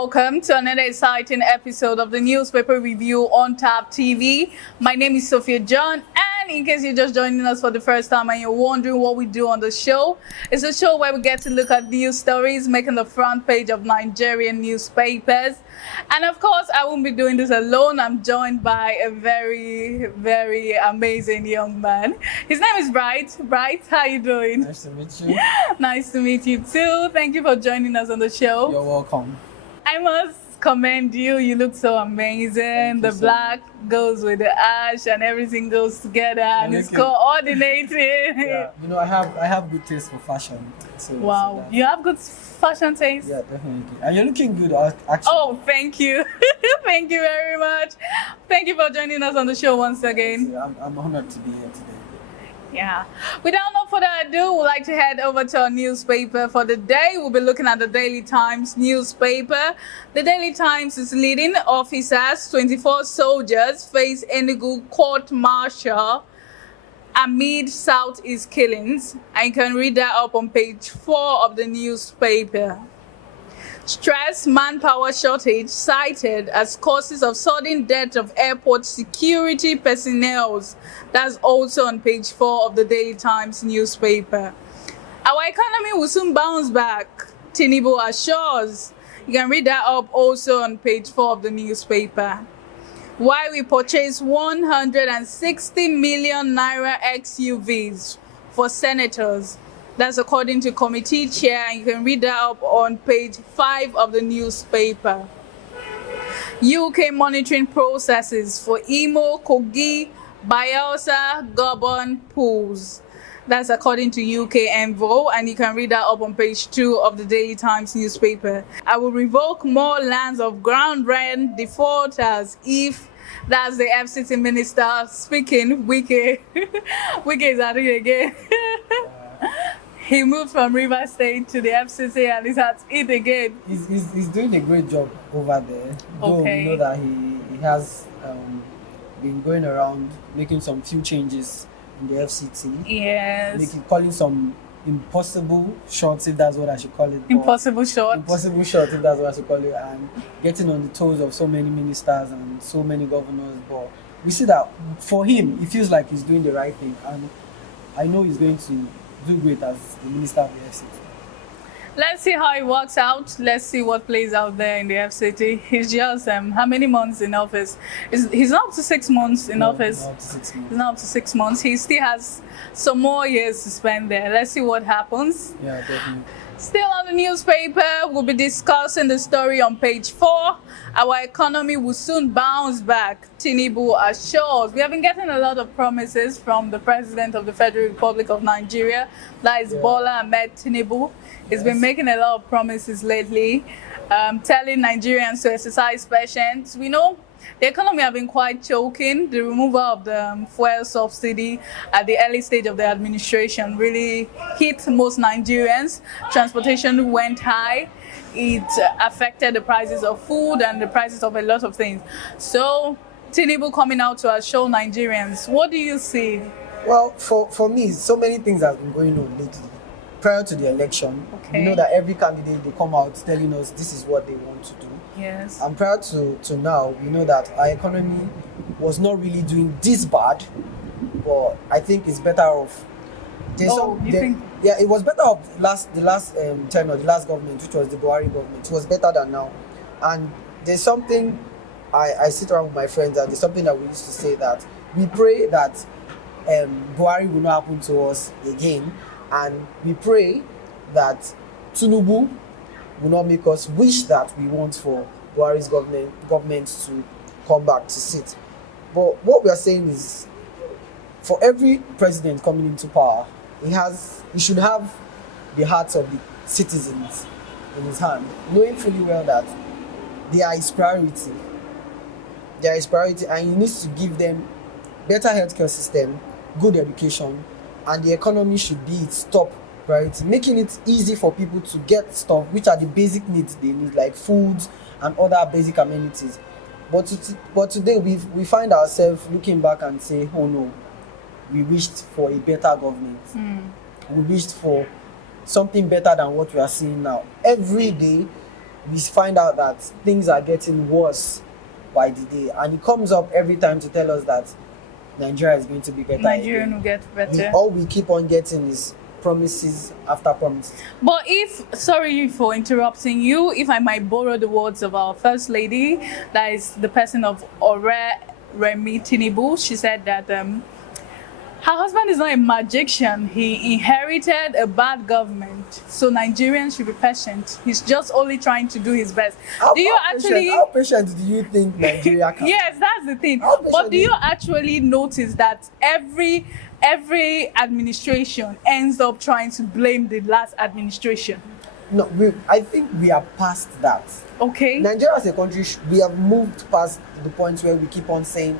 welcome to another exciting episode of the Newspaper Review on Tap TV. My name is Sophia John, and in case you're just joining us for the first time and you're wondering what we do on the show, it's a show where we get to look at news stories making the front page of Nigerian newspapers. And of course, I won't be doing this alone. I'm joined by a very, very amazing young man. His name is Bright. Bright, how you doing? Nice to meet you. Nice to meet you too. Thank you for joining us on the show. You're welcome. I must commend you. You look so amazing. The black goes with the ash and everything goes together and it's coordinated. Yeah, you know, I have good taste for fashion. Wow, you have good fashion taste? Yeah, definitely. And you're looking good, actually. Oh, thank you. Thank you very much. Thank you for joining us on the show once again. I'm honored to be here today. Yeah. Without no further ado, we'd like to head over to our newspaper for the day. We'll be looking at the Daily Times newspaper. The Daily Times is leading officers, 24 soldiers face Enugu court-martial amid Southeast killings. And you can read that up on page 4 of the newspaper. Stress, manpower shortage cited as causes of sudden death of airport security personnel. That's also on page 4 of the Daily Times newspaper. Our economy will soon bounce back, Tinubu assures. You can read that up also on page 4 of the newspaper. Why we purchase 160 million naira XUVs for senators. That's according to committee chair, and you can read that up on page 5 of the newspaper. UK monitoring processes for Imo, Kogi, Bayelsa, Gabon pools. That's according to UK Envo, and you can read that up on page 2 of the Daily Times newspaper. I will revoke more lands of ground rent defaulters if that's the FCT minister speaking. Wike. Wike is at it again. He moved from River State to the FCC and he's at it again. He's doing a great job over there. Though we know that he has been going around making some few changes in the FCT. Yes. Calling some impossible shots, if that's what I should call it. Impossible shots. Impossible shots, if that's what I should call it. And getting on the toes of so many ministers and so many governors. But we see that for him, it feels like he's doing the right thing. And I know he's going to do great as the minister of the FCT. Let's see how it works out. Let's see what plays out there in the FCT. He's just how many months in office? He's not up to 6 months in office. Not up to 6 months. He's not up to 6 months. He still has some more years to spend there. Let's see what happens. Yeah, definitely. Still on the newspaper, we'll be discussing the story on page 4. Our economy will soon bounce back, Tinubu assures. We have been getting a lot of promises from the President of the Federal Republic of Nigeria, that is Bola Ahmed Tinubu. He's been making a lot of promises lately, telling Nigerians to exercise patience. We know the economy has been quite choking. The removal of the fuel subsidy at the early stage of the administration really hit most Nigerians. Transportation went high. It affected the prices of food and the prices of a lot of things. So, Tinubu coming out to assure Nigerians, what do you see? Well, for me, so many things have been going on lately. Prior to the election, you know that every candidate, they come out telling us this is what they want to do. Yes. And prior to now, we know that our economy was not really doing this bad, but I think it's better off. Think? Yeah, it was better off the last tenure, the last government, which was the Buhari government. It was better than now. And there's something, I sit around with my friends, and there's something that we used to say, that we pray that Buhari will not happen to us again. And we pray that Tinubu will not make us wish that we want for Buhari's government to come back to sit. But what we are saying is, for every president coming into power, he should have the hearts of the citizens in his hand, knowing fully well that they are his priority. They are his priority, and he needs to give them better healthcare system, good education, and the economy should be its top priority, making it easy for people to get stuff which are the basic needs they need, like foods and other basic amenities. But today we find ourselves looking back and say, oh no, we wished for a better government. We wished for something better than what we are seeing now. Every day we find out that things are getting worse by the day, and it comes up every time to tell us that Nigeria is going to be better. Nigeria will get better. All we keep on getting is promises after promises. But sorry for interrupting you, if I might borrow the words of our First Lady, that is the person of Remi Tinubu, she said that her husband is not a magician. He inherited a bad government. So Nigerians should be patient. He's just only trying to do his best. How patient do you think Nigeria can? Yes, that's the thing. But do you actually notice that every administration ends up trying to blame the last administration? No, I think we are past that. Okay. Nigeria as a country, we have moved past the point where we keep on saying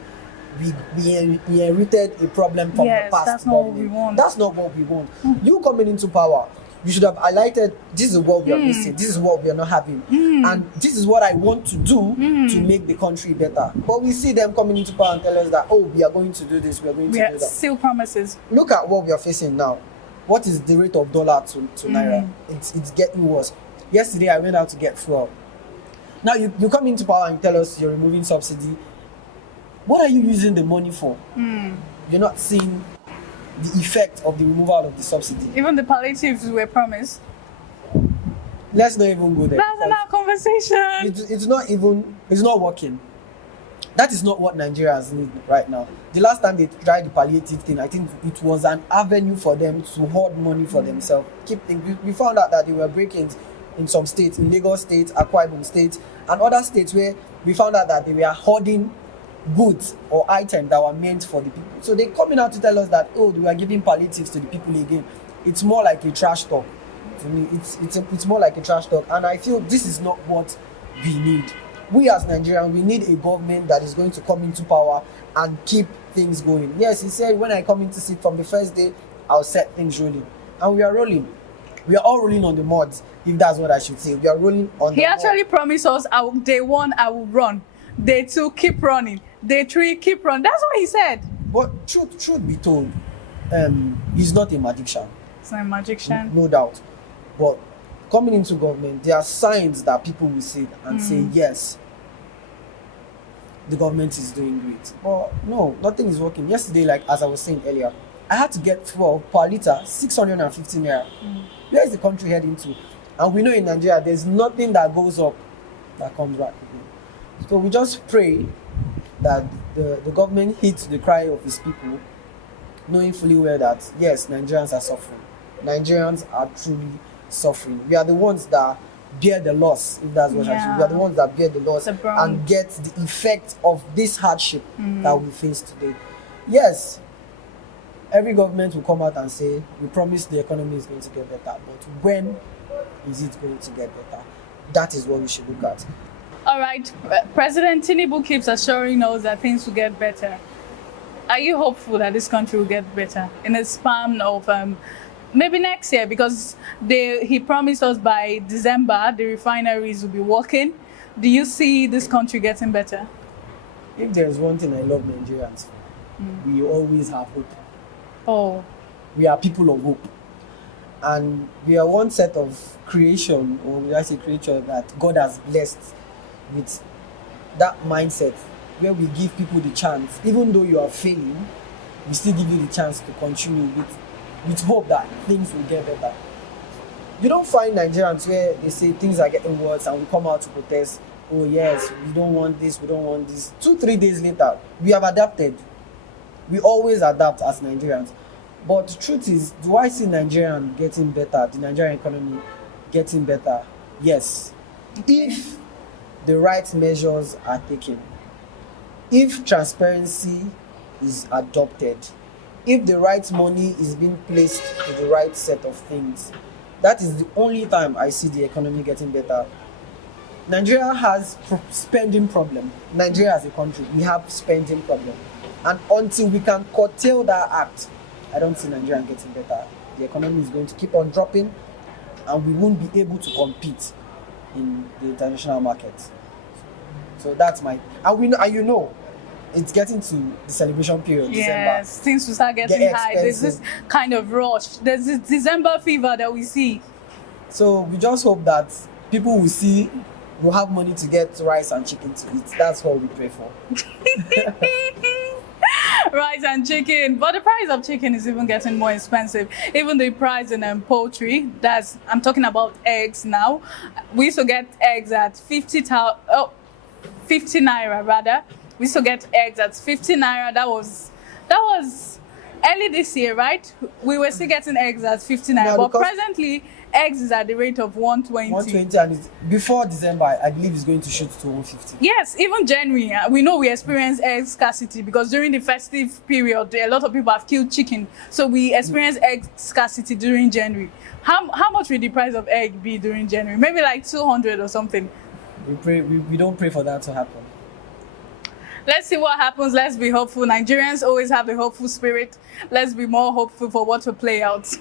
we inherited a problem from the past. That's not what we want. That's not what we want. You coming into power, you should have highlighted, this is what we are missing, this is what we are not having, and this is what I want to do to make the country better. But we see them coming into power and tell us that, oh, we are going to do this, we are going to do that. Still promises. Look at what we are facing now. What is the rate of dollar to naira? It's getting worse. Yesterday I went out to get fuel. Now you come into power and you tell us you're removing subsidy. What are you using the money for? You're not seeing the effect of the removal of the subsidy. Even the palliatives were promised. Let's not even go there. That's another conversation. It's not working. That is not what Nigerians need right now. The last time they tried the palliative thing, I think it was an avenue for them to hoard money for themselves. We found out that there were break-ins in some states, in Lagos State, Akwa Ibom State, and other states where we found out that they were hoarding goods or items that were meant for the people. So they're coming out to tell us that, oh, we are giving palliatives to the people again. It's more like a trash talk. To me, it's more like a trash talk, and I feel this is not what we need. We as Nigerians, we need a government that is going to come into power and keep things going. Yes, he said, when I come into seat from the first day, I'll set things rolling. And we are rolling. We are all rolling on the mud, if that's what I should say. We are rolling on the mud. He actually promised us, day 1, I will run. Day 2, keep running. Day 3, keep running. That's what he said. But truth be told, he's not a magician. He's not a magician. No doubt. But coming into government, there are signs that people will see and say, yes, the government is doing great. But no, nothing is working. Yesterday, like as I was saying earlier, I had to get fuel per litre, 650 naira. Where is the country heading to? And we know in Nigeria, there's nothing that goes up that comes back again. So we just pray that the government hits the cry of his people, knowing fully well that, yes, Nigerians are suffering. Nigerians are truly suffering. We are the ones that bear the loss, if that's what I should. We are the ones that bear the loss and get the effect of this hardship that we face today. Yes, every government will come out and say, we promise the economy is going to get better, but when is it going to get better? That is what we should look at. All right, President Tinubu keeps assuring us that things will get better. Are you hopeful that this country will get better in a span of maybe next year? Because he promised us by December the refineries will be working. Do you see this country getting better? If there's one thing I love Nigerians for, we always have hope. Oh. We are people of hope. And we are one set of creation, or will I say creature, that God has blessed with that mindset where we give people the chance. Even though you are failing, we still give you the chance to continue with hope that things will get better. You don't find Nigerians where they say things are getting worse and we come out to protest, oh yes, we don't want this, we don't want this. 2-3 days later, we have adapted. We always adapt as Nigerians. But the truth is, do I see Nigeria getting better, the Nigerian economy getting better? Yes. If the right measures are taken, if transparency is adopted, if the right money is being placed to the right set of things, that is the only time I see the economy getting better. Nigeria has spending problem. Nigeria as a country, we have spending problem. And until we can curtail that act, I don't see Nigeria getting better. The economy is going to keep on dropping and we won't be able to compete in the international market. So that's my... And you know, it's getting to the celebration period, yes, December. Things will start getting high. There's this kind of rush. There's this December fever that we see. So we just hope that people will see we'll have money to get rice and chicken to eat. That's what we pray for. Rice and chicken, but the price of chicken is even getting more expensive. Even the price in poultry, I'm talking about eggs now. We used to get eggs at 50 naira rather. We used to get eggs at 50 naira. That was early this year, right? We were still getting eggs at 50 naira, but presently eggs is at the rate of 120. 120, and before December, I believe it's going to shoot to 150. Yes, even January, we know we experience egg scarcity because during the festive period, a lot of people have killed chicken. So we experience egg scarcity during January. How much will the price of egg be during January? Maybe like 200 or something. We don't pray for that to happen. Let's see what happens. Let's be hopeful. Nigerians always have a hopeful spirit. Let's be more hopeful for what will play out.